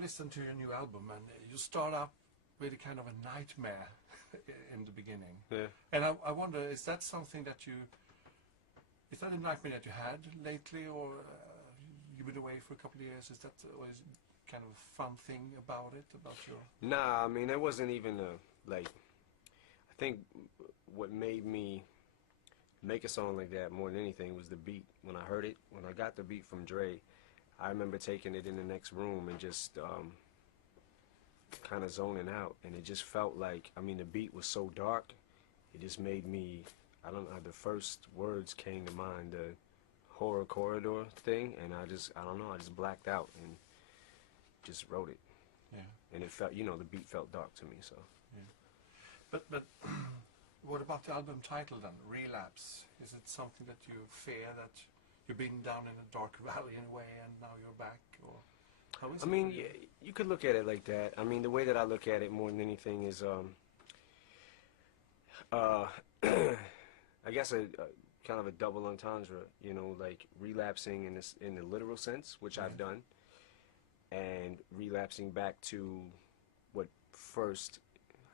listened to your new album, and you start up with a kind of a nightmare in the beginning. Yeah. And I wonder, is that something that is that a nightmare that you had lately, or you've been away for a couple of years? Is that always kind of a fun thing about it, about your... Nah, I mean, it wasn't even like, I think what made me make a song like that more than anything was the beat. When I heard it, when I got the beat from Dre, I remember taking it in the next room and just kind of zoning out, and it just felt like, I mean, the beat was so dark, it just made me, I don't know, the first words came to mind, the horror corridor thing, and I don't know, I just blacked out and just wrote it. Yeah. And it felt, you know, the beat felt dark to me, so. Yeah. But what about the album title then, Relapse? Is it something that you fear, that you've been down in a dark valley in a way and now you're back, or how is it? I mean, you could look at it like that. I mean, the way that I look at it more than anything is, I guess a kind of a double entendre, you know, like relapsing in the literal sense, which I've done, and relapsing back to what first,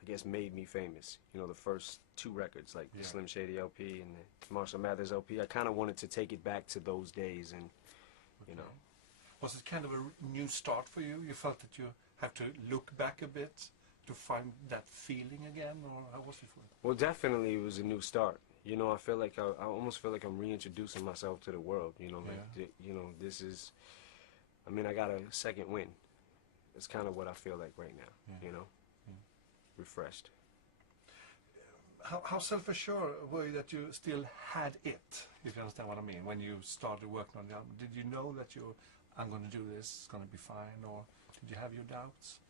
I guess, made me famous. You know, the first two records, like the Slim Shady LP and the Marshall Mathers LP. I kind of wanted to take it back to those days, and you know. Was it kind of a new start for you? You felt that you have to look back a bit to find that feeling again, or how was it for you? Well, definitely it was a new start. You know, I feel like I almost feel like I'm reintroducing myself to the world. You know, like you know, this is. I mean, I got a second win. It's kind of what I feel like right now. You know, refreshed. How self-assured were you that you still had it, if you understand what I mean, when you started working on the album? Did you know that I'm going to do this, it's going to be fine, or did you have your doubts?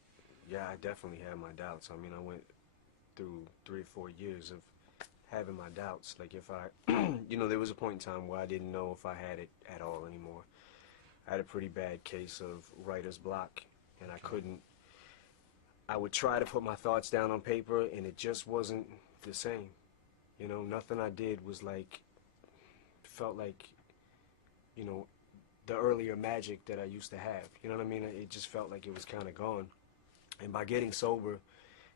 Yeah, I definitely had my doubts. I mean, I went through 3 or 4 years of having my doubts. Like if I, you know, there was a point in time where I didn't know if I had it at all anymore. I had a pretty bad case of writer's block, and I couldn't, I would try to put my thoughts down on paper, and it just wasn't the same. You know, nothing I did was like, felt like, you know, the earlier magic that I used to have. You know what I mean? It just felt like it was kind of gone. And by getting sober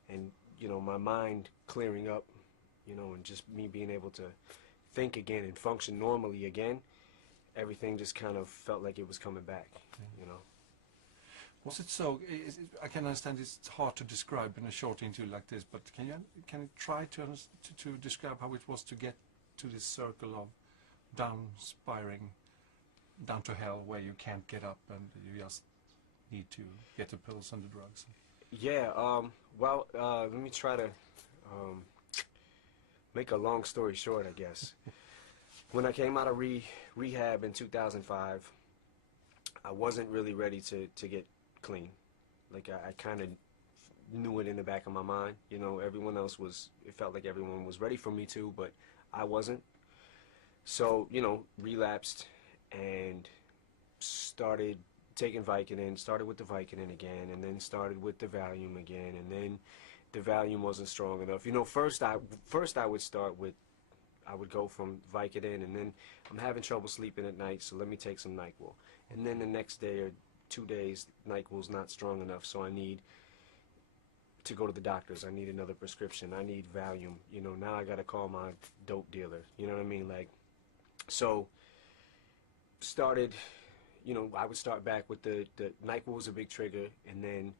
and, you know, my mind clearing up, you know, and just me being able to think again and function normally again, everything just kind of felt like it was coming back, you know. Was it so? I can understand it's hard to describe in a short interview like this, but can you try to describe how it was to get to this circle of down-spiring, down to hell, where you can't get up and you just need to get the pills and the drugs? Yeah, well, let me try to make a long story short, I guess. When I came out of rehab in 2005, I wasn't really ready to get clean. Like I kind of knew it in the back of my mind. You know, everyone else was, it felt like everyone was ready for me to, but I wasn't. So, you know, relapsed and started taking Vicodin, started with the Vicodin again, and then started with the Valium again, and then the Valium wasn't strong enough. You know, first I would start with, I would go from Vicodin, and then I'm having trouble sleeping at night, so let me take some NyQuil. And then the next day or 2 days, NyQuil's not strong enough, so I need to go to the doctors. I need another prescription. I need Valium. You know, now I got to call my dope dealer. You know what I mean? Like, so started, you know, I would start back with the NyQuil was a big trigger, and then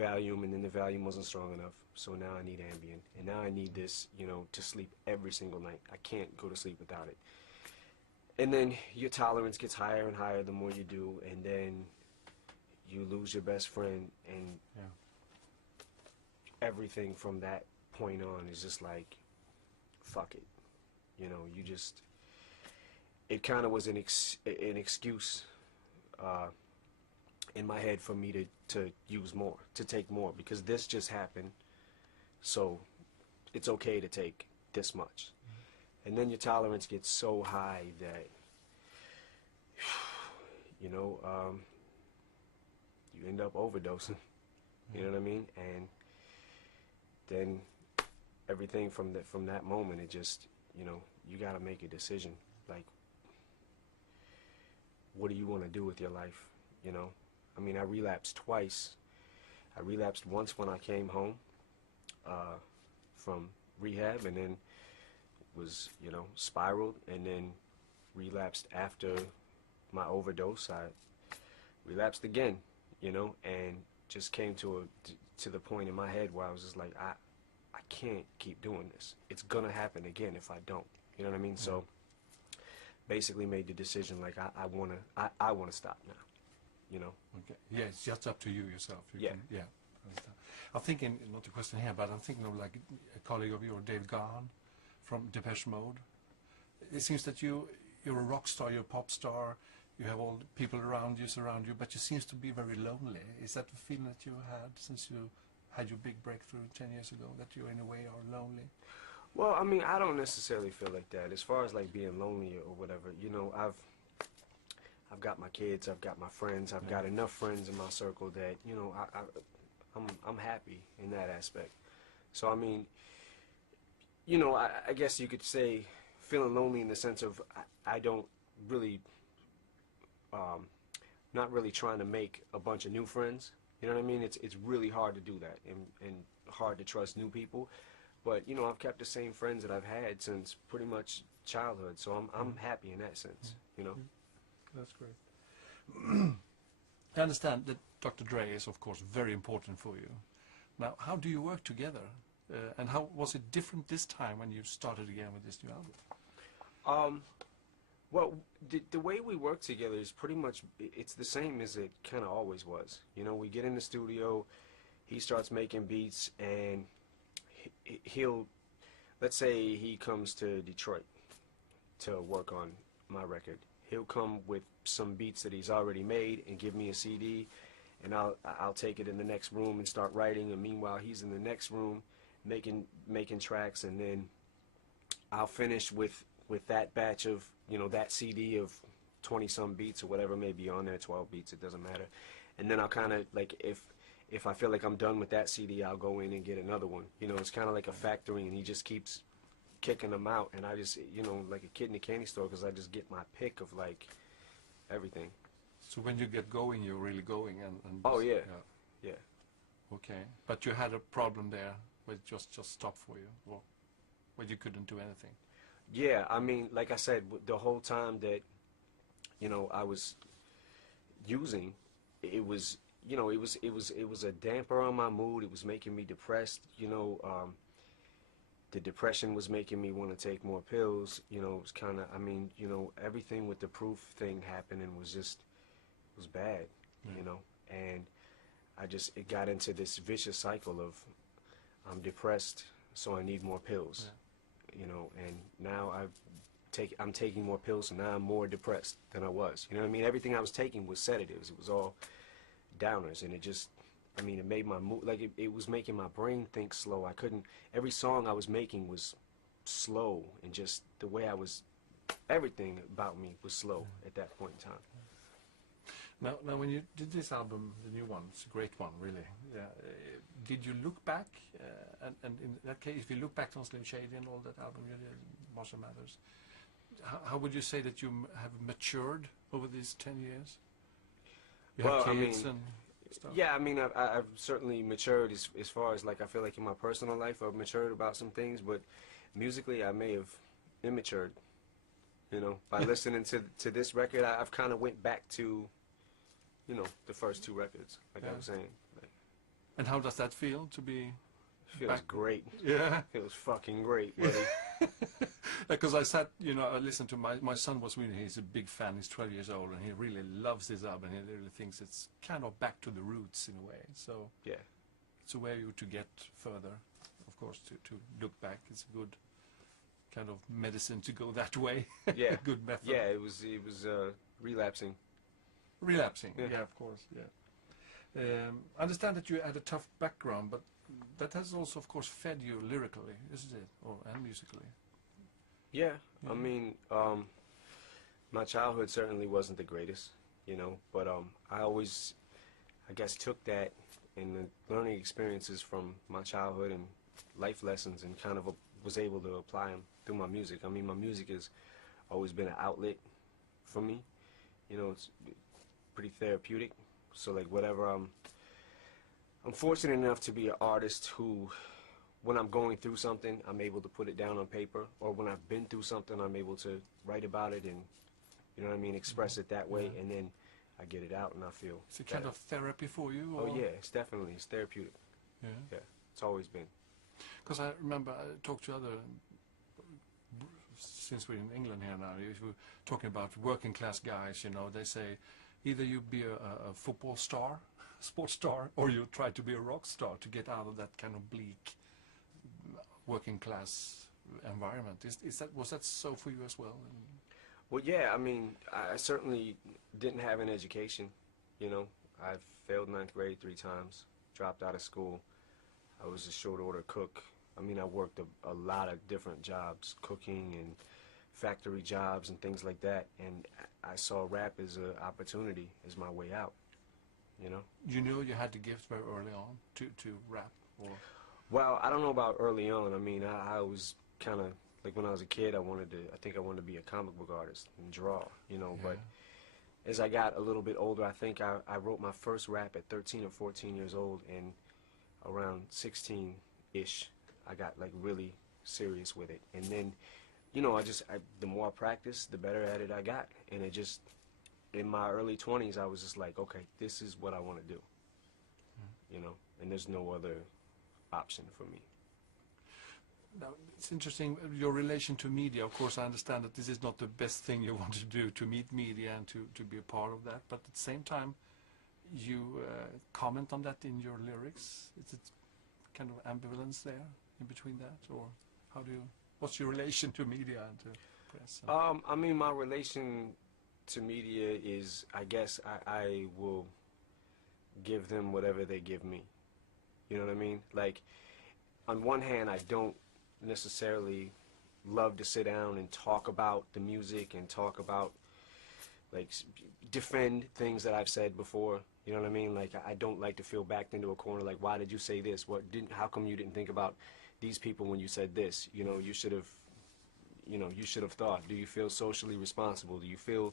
Valium, and then the Valium wasn't strong enough, so now I need Ambien, and now I need this, you know, to sleep every single night. I can't go to sleep without it. And then your tolerance gets higher and higher the more you do, and then you lose your best friend, and everything from that point on is just like, fuck it. You know, you just, it kind of was an excuse in my head for me to use more, to take more, because this just happened, so it's okay to take this much. And then your tolerance gets so high that, you know, you end up overdosing, you know what I mean? And then everything from that moment, it just, you know, you gotta make a decision, like, what do you want to do with your life, you know? I mean, I relapsed twice. I relapsed once when I came home from rehab, and then was, you know, spiraled, and then relapsed after my overdose. I relapsed again, you know, and just came to the point in my head where I was just like, I can't keep doing this. It's gonna happen again if I don't. You know what I mean? So basically made the decision, like, I wanna stop now. You know? Okay. Yeah, it's just up to you yourself. You Yeah. Can, yeah. Understand. I'm thinking, not a question here, but I'm thinking of like a colleague of yours, Dave Gahan, from Depeche Mode. It seems that you're a rock star, you're a pop star, you have all the people around you, surround you, but you seems to be very lonely. Is that the feeling that you had since you had your big breakthrough 10 years ago, that you in a way are lonely? Well, I mean, I don't necessarily feel like that. As far as like being lonely or whatever, you know, I've got my kids, I've got my friends, I've got enough friends in my circle that, you know, I'm happy in that aspect. So I mean, you know, I guess you could say feeling lonely in the sense of I don't really, not really trying to make a bunch of new friends. You know what I mean? It's really hard to do that, and hard to trust new people. But you know, I've kept the same friends that I've had since pretty much childhood, so I'm happy in that sense. You know. That's great. I understand that Dr. Dre is, of course, very important for you. Now, how do you work together? And how was it different this time when you started again with this new album? Well, the way we work together is pretty much, it's the same as it kind of always was. You know, we get in the studio, he starts making beats, and he'll, let's say he comes to Detroit to work on my record. He'll come with some beats that he's already made and give me a CD, and I'll take it in the next room and start writing, and meanwhile he's in the next room making tracks, and then I'll finish with that batch of, you know, that CD of 20-some beats or whatever may be on there, 12 beats, it doesn't matter. And then I'll kind of, like, if I feel like I'm done with that CD, I'll go in and get another one. You know, it's kind of like a factory, and he just keeps kicking them out, and I just, you know, like a kid in a candy store, because I just get my pick of, like, everything. So when you get going, you're really going, and Oh, yeah. Yeah. Okay, but you had a problem there where it just stopped for you, or where you couldn't do anything. Yeah, I mean, like I said, the whole time that, you know, I was using, it was, you know, it was a damper on my mood. It was making me depressed. You know, the depression was making me want to take more pills. You know, it was kind of, I mean, you know, everything with the proof thing happening was just, it was bad. You know, and it got into this vicious cycle of, I'm depressed, so I need more pills. You know, and now I'm taking more pills, and now I'm more depressed than I was. You know what I mean? Everything I was taking was sedatives. It was all downers, and it just, I mean, it made my mood, like, it was making my brain think slow. I couldn't, every song I was making was slow, and just the way I was, everything about me was slow at that point in time. Now, when you did this album, the new one, it's a great one, really. Yeah. Did you look back, and in that case, if you look back on Slim Shady and all that album you did, Marshall Mathers, how would you say that you have matured over these 10 years? You have kids, I mean, and stuff. Yeah, I mean, I've certainly matured as far as, like, I feel like in my personal life I've matured about some things, but musically I may have immatured. You know, by listening to this record, I've kind of went back to, you know, the first two records, like I was saying. Like, and how does that feel to be? Feels back? Great. Yeah. Feels fucking great, buddy. Because I sat, you know, I listened to my son was really, he's a big fan, he's 12 years old, and he really loves this album. He really thinks it's kind of back to the roots in a way. So yeah, it's a way to get further, of course, to look back. It's a good kind of medicine to go that way. Yeah. Good method. Yeah, it was relapsing. Relapsing, yeah, of course, yeah. I understand that you had a tough background, but that has also, of course, fed you lyrically, isn't it, and musically? Yeah, I mean, my childhood certainly wasn't the greatest, you know, but I always, I guess, took that and the learning experiences from my childhood and life lessons and kind of was able to apply them through my music. I mean, my music has always been an outlet for me. You know, it's pretty therapeutic, So like whatever I'm fortunate enough to be an artist who, when I'm going through something, I'm able to put it down on paper, or when I've been through something, I'm able to write about it and, you know what I mean, express it that way, Yeah. and then I get it out and I feel It's a kind better. of therapy for you? Or? Oh yeah, it's definitely, it's therapeutic. Yeah. Yeah, it's always been. Because I remember I talked to other, since we're in England here now, if we're talking about working class guys, you know, they say either you be a football star, sports star, or you try to be a rock star to get out of that kind of bleak working class environment. Was that so for you as well? Well, yeah, I mean, I certainly didn't have an education, you know. I failed ninth grade 3 times, dropped out of school. I was a short order cook. I mean, I worked a lot of different jobs, cooking and factory jobs and things like that. And I saw rap as an opportunity, as my way out, you know. You knew you had the gift very early on to rap? Or? Well, I don't know about early on. I mean, I was kind of, like when I was a kid, I think I wanted to be a comic book artist and draw, you know. Yeah. But as I got a little bit older, I think I wrote my first rap at 13 or 14 years old, and around 16-ish, I got like really serious with it. And then, you know, the more I practiced, the better at it I got. And it just, in my early 20s, I was just like, okay, this is what I want to do, you know, and there's no other option for me. Now, it's interesting, your relation to media. Of course, I understand that this is not the best thing you want to do, to meet media and to be a part of that. But at the same time, you comment on that in your lyrics. Is it kind of ambivalence there in between that? Or what's your relation to media and to press? I mean, my relation to media is, I guess I will give them whatever they give me. You know what I mean? Like, on one hand, I don't necessarily love to sit down and talk about the music and talk about, like, defend things that I've said before. You know what I mean? Like, I don't like to feel backed into a corner, like, why did you say this? How come you didn't think about these people when you said this? You know, you should have thought. Do you feel socially responsible? Do you feel,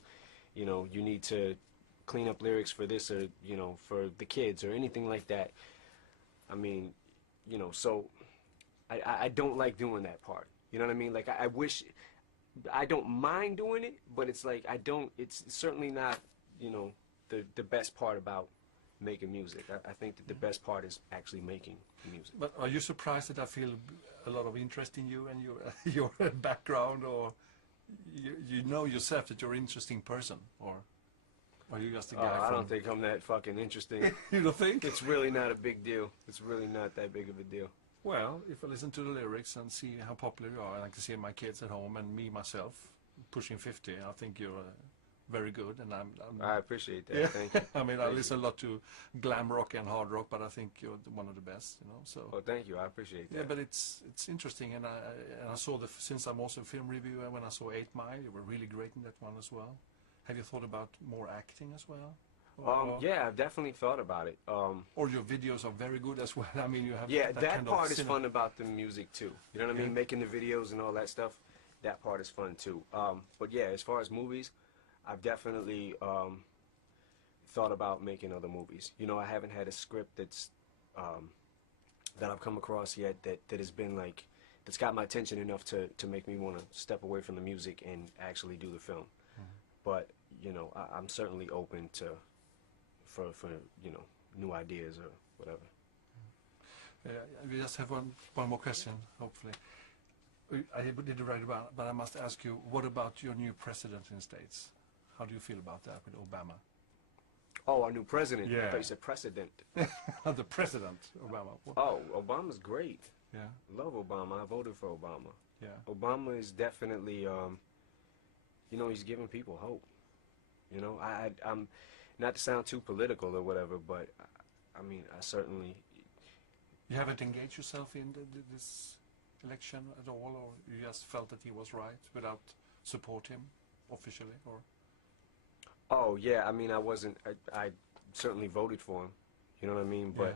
you know, you need to clean up lyrics for this, or, you know, for the kids or anything like that? I mean, you know, so I don't like doing that part. You know what I mean? Like, I wish, I don't mind doing it, but it's like, it's certainly not, you know, the best part about making music. I think that the best part is actually making music. But are you surprised that I feel a lot of interest in you and your background, or you know yourself that you're an interesting person, or are you just a guy I don't think I'm that fucking interesting. You don't think? It's really not a big deal. It's really not that big of a deal. Well, if I listen to the lyrics and see how popular you are, and I can see my kids at home and me myself pushing 50, I think you're very good, and I appreciate that. Yeah. Thank you. I mean, I listen a lot to glam rock and hard rock, but I think you're one of the best, you know. So. Oh, thank you. I appreciate that. Yeah, but it's interesting, and I saw since I'm also a film reviewer, when I saw 8 Mile, you were really great in that one as well. Have you thought about more acting as well? Yeah, I've definitely thought about it. Or your videos are very good as well. I mean, you have Yeah, that kind part of is fun about the music too. You know what I mean? Yeah. Making the videos and all that stuff. That part is fun too. But yeah, as far as movies, I've definitely thought about making other movies. You know, I haven't had a script that I've come across yet that has been like, that's got my attention enough to make me want to step away from the music and actually do the film. But you know, I'm certainly open for you know, new ideas or whatever. We just have one more question, hopefully. I did write about it, but I must ask you, what about your new president in the States? How do you feel about that with Obama? Oh, our new president. Yeah. I thought you said precedent. The president, Obama. Oh, Obama's great. Yeah. Love Obama. I voted for Obama. Yeah. Obama is definitely, you know, he's giving people hope. You know, I'm not to sound too political or whatever, but I mean, I certainly. You haven't engaged yourself in this election at all, or you just felt that he was right without support him officially, or? Oh yeah, I mean, I certainly voted for him. You know what I mean? But